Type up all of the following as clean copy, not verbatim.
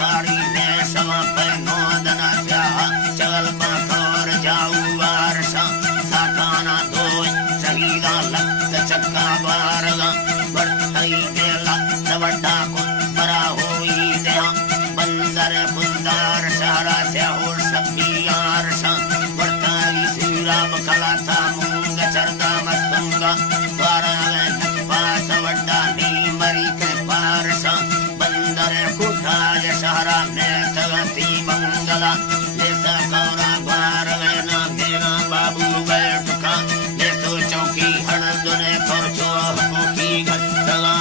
कारी में सवा पे नोदना स्याह चल पाकर जाऊ वारसा साकाना दो शहीदा लक्त चक्का बारगा बढ़तई गेला नवड्डा को बरा होई दया बंदर बुंदार सारा से और सभी आरसा बढ़ताई श्रीराम कला था मूंग चरदा मस्तंगा वारा पास वड्डा नी मरी के पारसा बंदर कुठाय सारा में तगती मंगला जैसा गौरा द्वार ना घेरा बाबू बैठका ये तो चौकी हड़दने पहुंचो की घसगा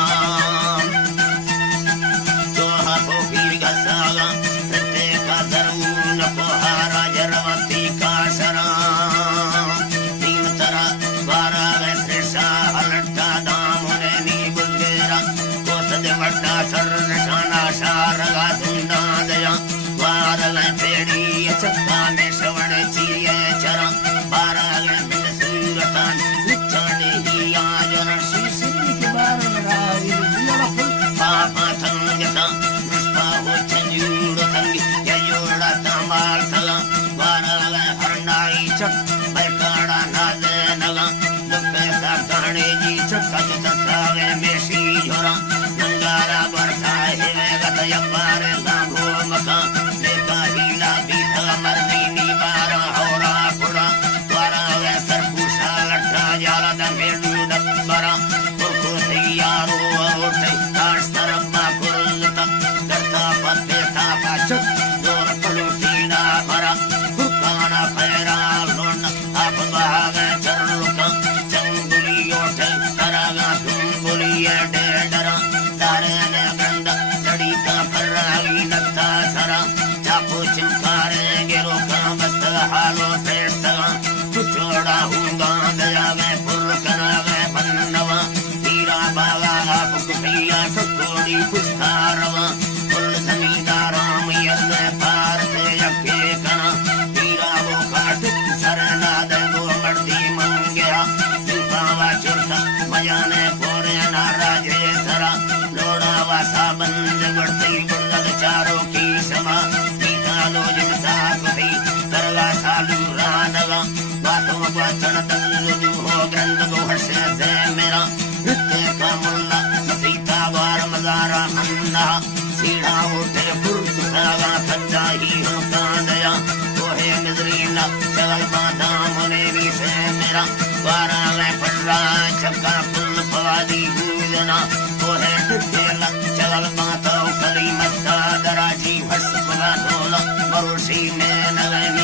चोहा पोकी घसगा प्रत्येक धर्म पोहारा जरवती का शरा तीन तरह द्वारा श्रेषा हलटा दामुने नी बुद्धेरा कोसद वड्डा सर्वशाना शारगा सुंदा दया वारल पेड़ी चक्का में श्रवण चिये चरा बारल बिन सूरतान उच्चाने ही आजन शीशी के बारल राई पापा थंगता पुष्पा हो चंजूड़ थंगी ययोड़ा तंबाल थला वारल हरनाई चक बैकाड़ा नादे नगा दुखे सा कहने जी चक्का चक्का में शी झोरा नंगारा बरसा है गत यबारे लाभो मका देखा हीला बीता मरनी नीबारा होरा पुरा द्वारा वैसर पूषा लट्टा जाला दंगेडू डब्बरा पुरखु यारो उठे ताश तरम्मा कुरुलता करता पत्ते थापा चक जोर पलू सीना भरा कुर्काना फैरा लोन आप बहावे चरुका चंगुली उठे तरागा तुंगुली डेडरा सारे ने गंदा सड़ी का फर्रागी नक्ता सरा चापू चिंकारे गिरो का बस्ता हालो पेटता कुचोड़ा हूँगा दया में पुर करा में पन्नवा तीरा बागा आप कुटिया ठकोड़ी पुष्टारवा कुल जमींदार राम यद पार से यके कना तीरा वो काट सरना दे वो मर्दी मंगया चुपावा चुरता मजाने पोरे नाराजे सरा लोड़ा वासा बंद बढ़ती बुर्लद चारों की समा लो जिमसा कुफी करला सालू रानगा बातों वचन दल्लु हो ग्रंथ को हर्ष से मेरा नृत्य का मुल्ला सीता वार मजारा मन्ना सीढ़ा उठे पुरखुसागा खच्चा ही हो कांदया तोहे मिजरीला चल बाधा मुने भी से मेरा वारा में पड़रा चक्का पुल पवादी भूजना तोहे टिकेला चल बाता कली मस्ता दराजी भस पवा धोला मरुषि में नगन